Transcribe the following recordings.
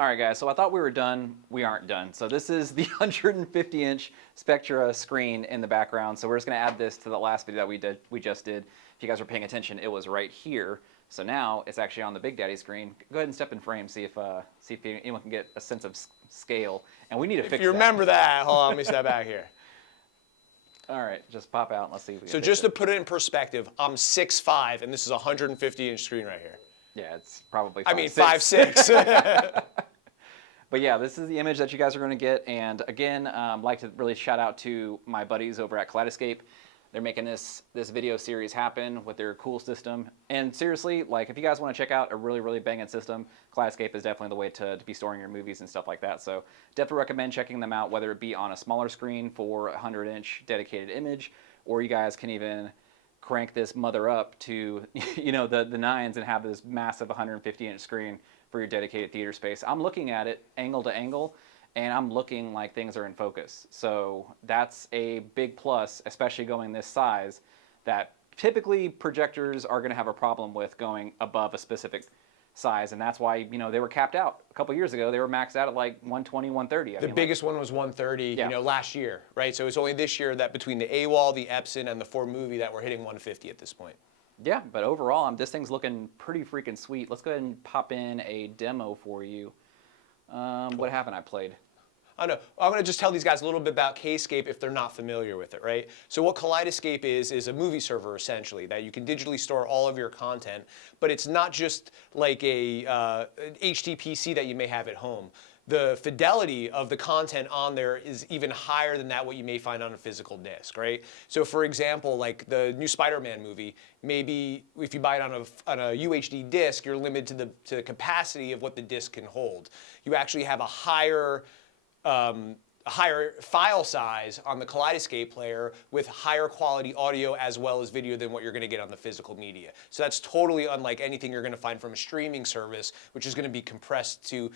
All right, guys, so I thought we were done. We aren't done. So this is the 150-inch Spectra screen in the background. So we're just going to add this to the last video that we just did. If you guys were paying attention, it was right here. So now it's actually on the Big Daddy screen. Go ahead and step in frame, see if anyone can get a sense of scale. And we need to fix that. If you remember that, hold on, let me step back here. All right, just pop out and let's see if we can So just to put it in perspective, I'm 6'5", and this is a 150-inch screen right here. Yeah, it's probably 5'6". I mean, 5'6". But yeah, this is the image that you guys are going to get. And again, I'd like to really shout out to my buddies over at Kaleidescape. They're making this video series happen with their cool system. And seriously, like if you guys want to check out a really, really banging system, Kaleidescape is definitely the way to be storing your movies and stuff like that. So definitely recommend checking them out, whether it be on a smaller screen for a 100-inch dedicated image, or you guys can even crank this mother up to the 9s and have this massive 150-inch screen for your dedicated theater space. I'm looking at it angle to angle, and I'm looking like things are in focus. So that's a big plus, especially going this size, that typically projectors are going to have a problem with going above a specific size, and that's why they were capped out a couple years ago. They were maxed out at like 120, 130. The biggest one was 130, last year, right? So it's only this year that between the AWOL, the Epson, and the 4Movie that we're hitting 150 at this point. Yeah, but overall, this thing's looking pretty freaking sweet. Let's go ahead and pop in a demo for you. Cool. What haven't I played? I know. I'm going to just tell these guys a little bit about Kscape if they're not familiar with it, right? So what Kaleidescape is a movie server, essentially, that you can digitally store all of your content, but it's not just like an HD PC that you may have at home. The fidelity of the content on there is even higher than what you may find on a physical disc, right? So for example, like the new Spider-Man movie, maybe if you buy it on a UHD disk, you're limited to the capacity of what the disc can hold. You actually have a higher file size on the Kaleidescape player with higher quality audio as well as video than what you're going to get on the physical media. So that's totally unlike anything you're going to find from a streaming service, which is going to be compressed to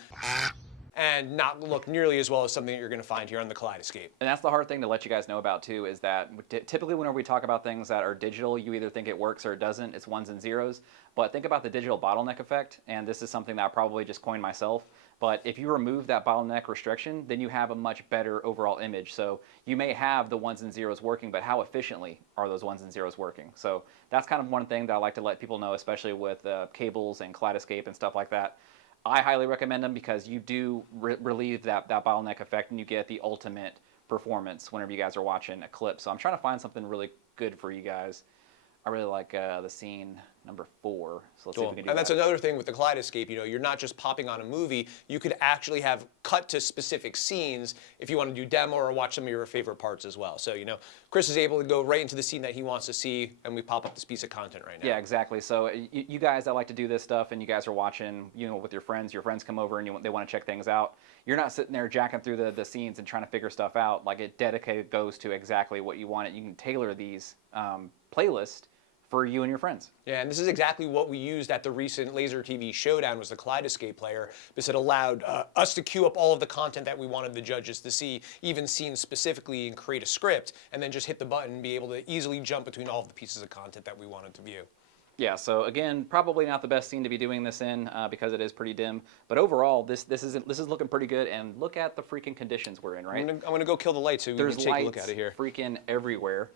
and not look nearly as well as something that you're going to find here on the Kaleidescape. And that's the hard thing to let you guys know about too, is that typically whenever we talk about things that are digital, you either think it works or it doesn't. It's ones and zeros. But think about the digital bottleneck effect, and this is something that I probably just coined myself. But if you remove that bottleneck restriction, then you have a much better overall image. So you may have the ones and zeros working, but how efficiently are those ones and zeros working? So that's kind of one thing that I like to let people know, especially with cables and Kaleidescape and stuff like that. I highly recommend them because you do relieve that bottleneck effect, and you get the ultimate performance whenever you guys are watching a clip. So I'm trying to find something really good for you guys. I really like the scene number 4. So let's see if we can do that. And that's another thing with the Kaleidescape. You're not just popping on a movie. You could actually have cut to specific scenes if you want to do demo or watch some of your favorite parts as well. So Chris is able to go right into the scene that he wants to see, and we pop up this piece of content right now. Yeah, exactly. So you guys that like to do this stuff, and you guys are watching, with your friends come over and they want to check things out. You're not sitting there jacking through the scenes and trying to figure stuff out. Like, it dedicated goes to exactly what you want. You can tailor these playlists for you and your friends. Yeah, and this is exactly what we used at the recent Laser TV Showdown, was the Kaleidescape player, because it allowed us to queue up all of the content that we wanted the judges to see, even scenes specifically, and create a script, and then just hit the button and be able to easily jump between all of the pieces of content that we wanted to view. Yeah, so again, probably not the best scene to be doing this in because it is pretty dim. But overall, this is looking pretty good. And look at the freaking conditions we're in, right? I'm gonna go kill the lights so we can take a look at it here. There's lights freaking everywhere,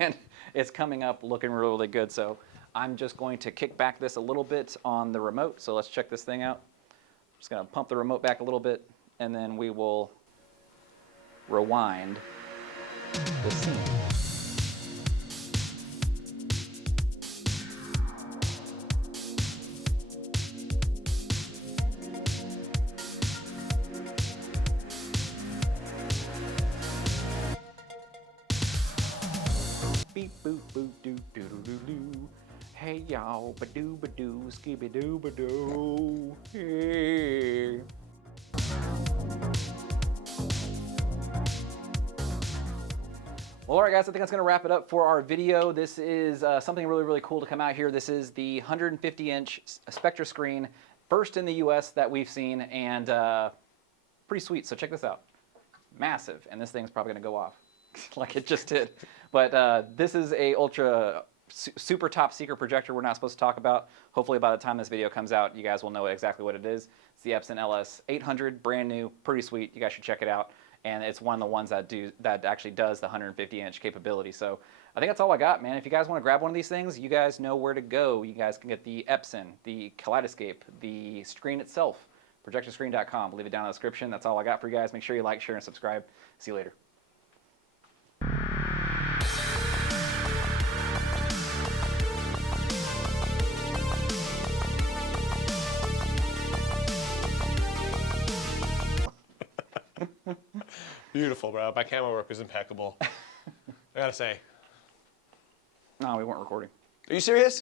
and it's coming up looking really, really good. So I'm just going to kick back this a little bit on the remote. So let's check this thing out. I'm just gonna pump the remote back a little bit, and then we will rewind the scene. Beep boop boop doo doo doo doo doo. Hey y'all, ba doo skibby doo ba doo. Hey. Well, all right, guys, I think that's going to wrap it up for our video. This is something really, really cool to come out here. This is the 150-inch Spectra screen, first in the US that we've seen, and pretty sweet. So check this out. Massive, and this thing's probably going to go off like it just did. But this is a ultra super top secret projector we're not supposed to talk about. Hopefully by the time this video comes out, you guys will know exactly what it is. It's the Epson LS800, brand new, pretty sweet. You guys should check it out. And it's one of the ones that actually does the 150-inch capability. So I think that's all I got, man. If you guys want to grab one of these things, you guys know where to go. You guys can get the Epson, the Kaleidescape, the screen itself, projectorscreen.com. We'll leave it down in the description. That's all I got for you guys. Make sure you like, share, and subscribe. See you later. Beautiful, bro. My camera work was impeccable. I gotta say. No, we weren't recording. Are you serious?